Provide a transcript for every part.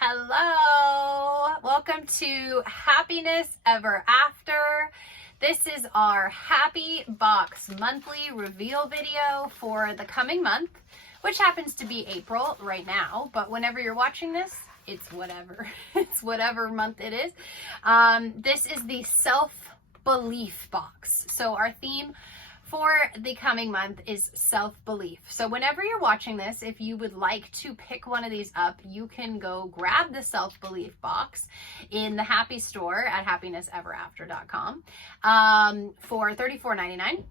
Hello, welcome to Happiness Ever After. This is our Happy Box monthly reveal video for the coming month, which happens to be April right now, but whenever you're watching this, it's whatever month it is. This is the self-belief box. So our theme for the coming month is self-belief. So whenever you're watching this, if you would like to pick one of these up, you can go grab the self-belief box in the Happy store at happinessEverAfter.com for $34.99.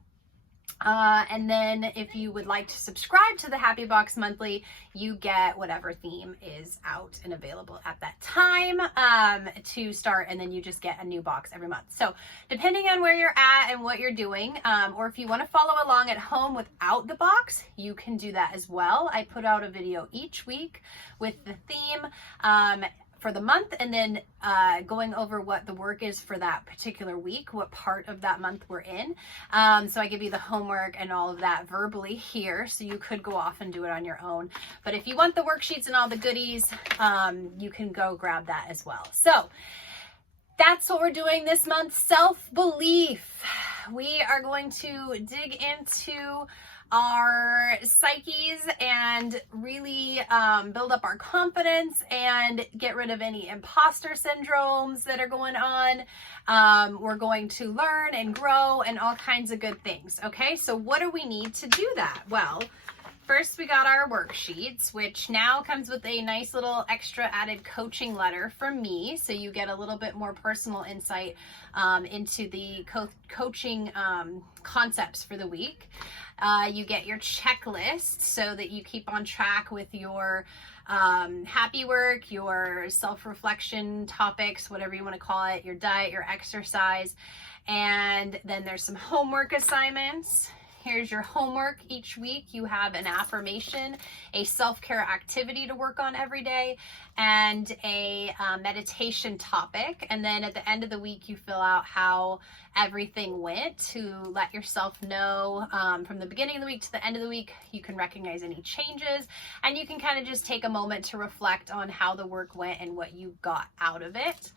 And then if you would like to subscribe to the Happy Box monthly, you get whatever theme is out and available at that time to start, and then you just get a new box every month. So depending on where you're at and what you're doing, or if you want to follow along at home without the box, you can do that as well. I put out a video each week with the theme for the month, and then going over what the work is for that particular week, what part of that month we're in. So I give you the homework and all of that verbally here, so you could go off and do it on your own. But if you want the worksheets and all the goodies, you can go grab that as well. So that's what we're doing this month, self-belief. We are going to dig into our psyches and really build up our confidence and get rid of any imposter syndromes that are going on. We're going to learn and grow and all kinds of good things. Okay, so what do we need to do that? Well, first we got our worksheets, which now comes with a nice little extra added coaching letter from me. So you get a little bit more personal insight into the coaching concepts for the week. You get your checklist so that you keep on track with your happy work, your self-reflection topics, whatever you want to call it, your diet, your exercise. And then there's some homework assignments. Here's your homework each week. You have an affirmation, a self-care activity to work on every day, and a meditation topic. And then at the end of the week, you fill out how everything went to let yourself know from the beginning of the week to the end of the week. You can recognize any changes, and you can kind of just take a moment to reflect on how the work went and what you got out of it.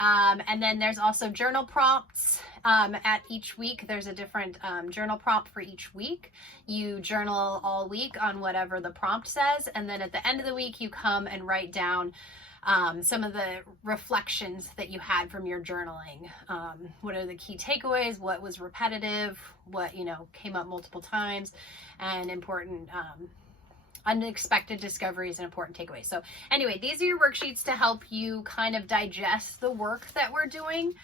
And then there's also journal prompts. At each week, there's a different journal prompt for each week. You journal all week on whatever the prompt says, and then at the end of the week, you come and write down some of the reflections that you had from your journaling. What are the key takeaways? What was repetitive? What, came up multiple times? And important unexpected discoveries and important takeaways. So anyway, these are your worksheets to help you kind of digest the work that we're doing.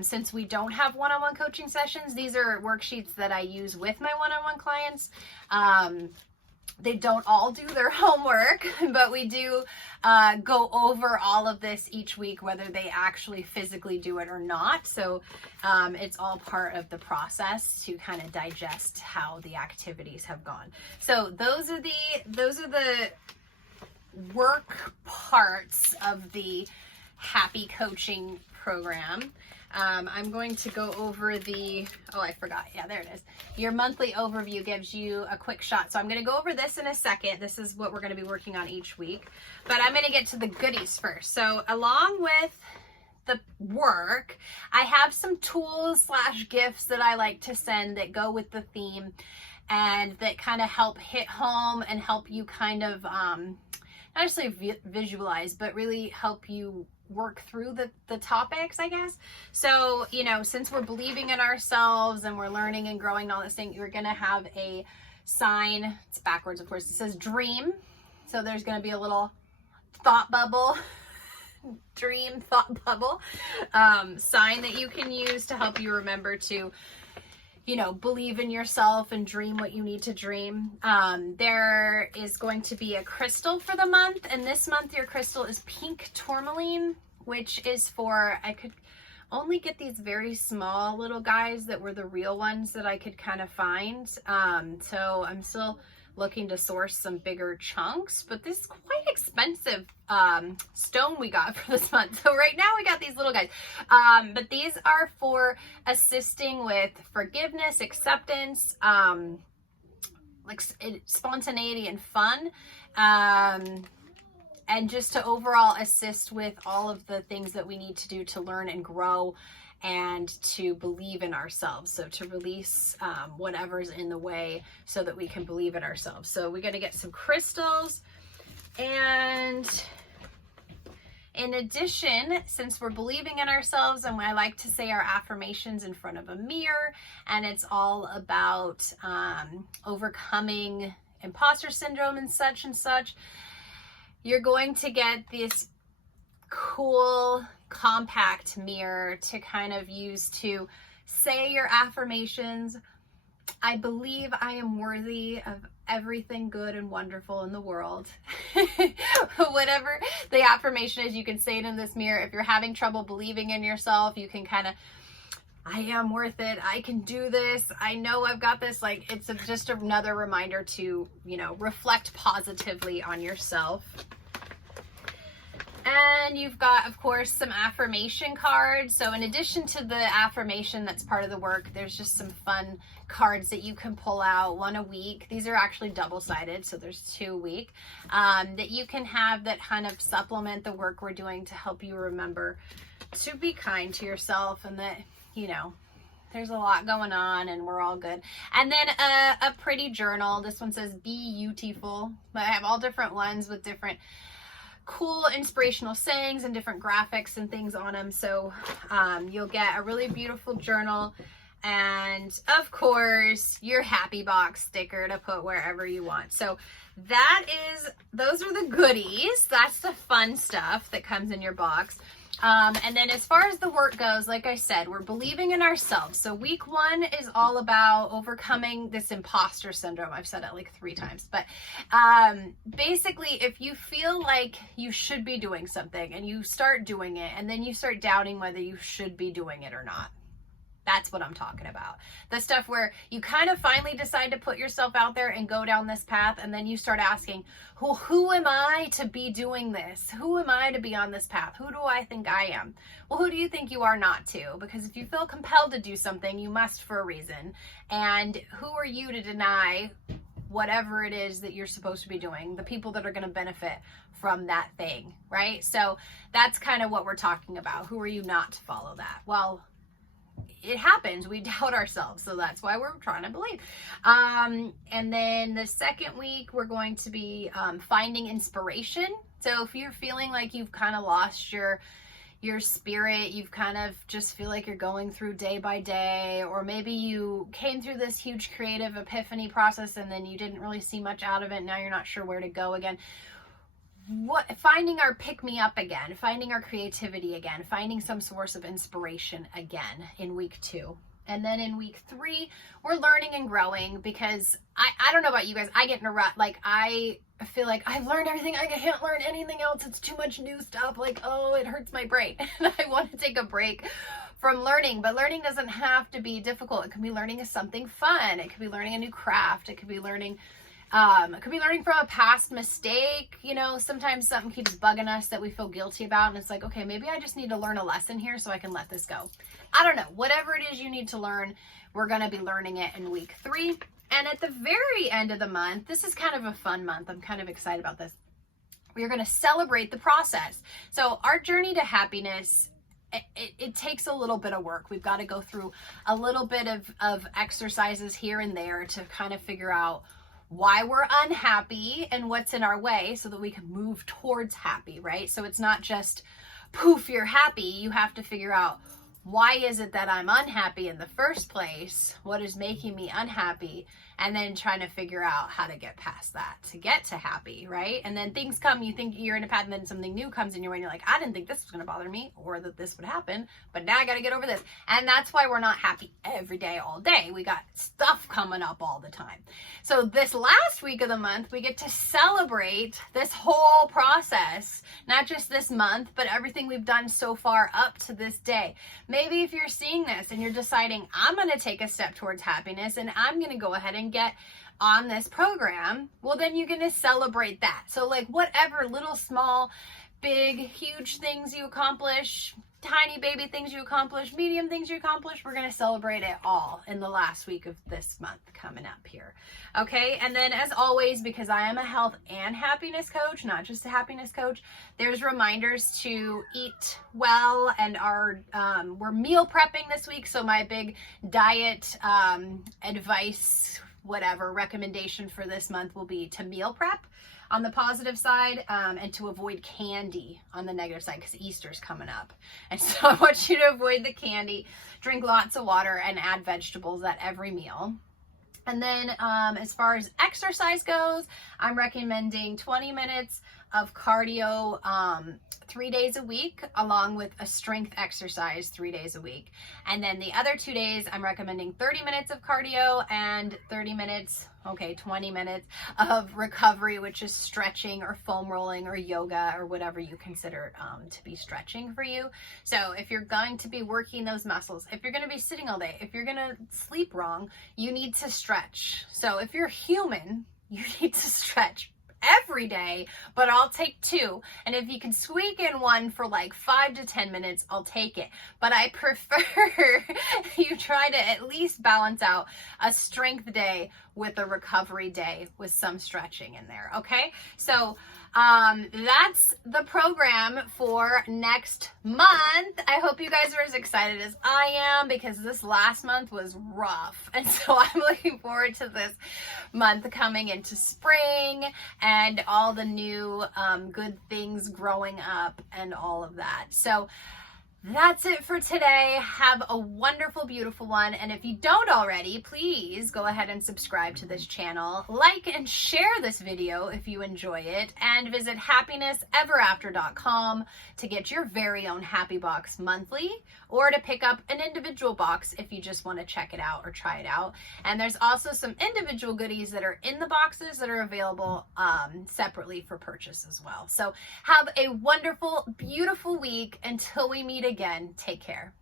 Since we don't have one-on-one coaching sessions, these are worksheets that I use with my one-on-one clients. They don't all do their homework, but we do go over all of this each week, whether they actually physically do it or not. So it's all part of the process to kind of digest how the activities have gone. So those are the work parts of the Happy Coaching program. I'm going to go over I forgot. Yeah, there it is. Your monthly overview gives you a quick shot. So I'm going to go over this in a second. This is what we're going to be working on each week, but I'm going to get to the goodies first. So along with the work, I have some tools / gifts that I like to send that go with the theme and that kind of help hit home and help you kind of, not necessarily visualize, but really help you work through the topics, I guess. So, since we're believing in ourselves and we're learning and growing and all this thing, you're going to have a sign. It's backwards, of course. It says dream. So there's going to be a little thought bubble, dream thought bubble, sign that you can use to help you remember to believe in yourself and dream what you need to dream. There is going to be a crystal for the month, and this month your crystal is pink tourmaline, which is for, I could only get these very small little guys that were the real ones that I could kind of find. So I'm still looking to source some bigger chunks, but this is quite expensive stone we got for this month. So right now we got these little guys, but these are for assisting with forgiveness, acceptance, like spontaneity and fun. just to overall assist with all of the things that we need to do to learn and grow and to believe in ourselves. So to release whatever's in the way so that we can believe in ourselves. So we're going to get some crystals. And in addition, since we're believing in ourselves, and I like to say our affirmations in front of a mirror, and it's all about overcoming imposter syndrome and such, you're going to get this cool compact mirror to kind of use to say your affirmations. I believe I am worthy of everything good and wonderful in the world. Whatever the affirmation is, you can say it in this mirror. If you're having trouble believing in yourself, you can kind of, I am worth it. I can do this. I know I've got this. Like, it's just another reminder to, reflect positively on yourself. And you've got, of course, some affirmation cards. So in addition to the affirmation that's part of the work, there's just some fun cards that you can pull out, one a week. These are actually double-sided, so there's 2 a week, that you can have that kind of supplement the work we're doing to help you remember to be kind to yourself, and that, there's a lot going on and we're all good. And then a pretty journal. This one says, "Be beautiful." But I have all different ones with different cool inspirational sayings and different graphics and things on them. So you'll get a really beautiful journal, and of course your happy box sticker to put wherever you want. So those are the goodies. That's the fun stuff that comes in your box. And then as far as the work goes, like I said, we're believing in ourselves. So week 1 is all about overcoming this imposter syndrome. I've said it like 3 times, but basically, if you feel like you should be doing something and you start doing it, and then you start doubting whether you should be doing it or not, that's what I'm talking about. The stuff where you kind of finally decide to put yourself out there and go down this path, and then you start asking, who am I to be doing this? Who am I to be on this path? Who do I think I am? Well, who do you think you are not to? Because if you feel compelled to do something, you must for a reason. And who are you to deny whatever it is that you're supposed to be doing, the people that are going to benefit from that thing, right? So that's kind of what we're talking about. Who are you not to follow that? Well, it happens. We doubt ourselves. So that's why we're trying to believe. And then the second week, we're going to be finding inspiration. So if you're feeling like you've kind of lost your spirit, you've kind of just feel like you're going through day by day, or maybe you came through this huge creative epiphany process and then you didn't really see much out of it. Now you're not sure where to go again. Finding our pick-me-up again, finding our creativity again, finding some source of inspiration again in week 2. And then in week 3, we're learning and growing, because I don't know about you guys, I get in a rut. Like, I feel like I've learned everything. I can't learn anything else. It's too much new stuff. Like, oh, it hurts my brain. And I want to take a break from learning. But learning doesn't have to be difficult. It can be learning something fun. It could be learning a new craft. It could be learning from a past mistake. Sometimes something keeps bugging us that we feel guilty about, and it's like, okay, maybe I just need to learn a lesson here so I can let this go. I don't know. Whatever it is you need to learn, we're going to be learning it in week 3. And at the very end of the month, this is kind of a fun month. I'm kind of excited about this. We're going to celebrate the process. So our journey to happiness, it takes a little bit of work. We've got to go through a little bit of exercises here and there to kind of figure out why we're unhappy and what's in our way so that we can move towards happy, right? So it's not just poof, you're happy. You have to figure out, why is it that I'm unhappy in the first place? What is making me unhappy? And then trying to figure out how to get past that to get to happy, right? And then things come, you think you're in a path, and then something new comes in your way, and you're like, I didn't think this was going to bother me, or that this would happen, but now I got to get over this. And that's why we're not happy every day, all day. We got stuff coming up all the time. So this last week of the month, we get to celebrate this whole process, not just this month, but everything we've done so far up to this day. Maybe if you're seeing this and you're deciding, I'm going to take a step towards happiness, and I'm going to go ahead and get on this program, well, then you're going to celebrate that. So like, whatever little, small, big, huge things you accomplish, tiny baby things you accomplished, medium things you accomplished. We're going to celebrate it all in the last week of this month coming up here. Okay. And then as always, because I am a health and happiness coach, not just a happiness coach, there's reminders to eat well, and we're meal prepping this week. So my big diet advice, whatever recommendation for this month will be to meal prep on the positive side, and to avoid candy on the negative side, because Easter's coming up. And so I want you to avoid the candy, drink lots of water, and add vegetables at every meal. And then as far as exercise goes, I'm recommending 20 minutes of cardio 3 days a week, along with a strength exercise 3 days a week. And then the other 2 days, I'm recommending 30 minutes of cardio and 20 minutes of recovery, which is stretching or foam rolling or yoga or whatever you consider to be stretching for you. So if you're going to be working those muscles, if you're going to be sitting all day, if you're going to sleep wrong, you need to stretch. So if you're human, you need to stretch every day, but I'll take 2. And if you can squeak in one for like 5 to 10 minutes, I'll take it. But I prefer you try to at least balance out a strength day with a recovery day with some stretching in there. Okay. So, that's the program for next month. I hope you guys are as excited as I am, because this last month was rough. And so I'm looking forward to this month coming into spring and all the new good things growing up and all of that. So that's it for today. Have a wonderful, beautiful one. And if you don't already, please go ahead and subscribe to this channel. Like and share this video if you enjoy it. And visit happinesseverafter.com to get your very own Happy Box monthly, or to pick up an individual box if you just want to check it out or try it out. And there's also some individual goodies that are in the boxes that are available separately for purchase as well. So have a wonderful, beautiful week. Until we meet again, take care.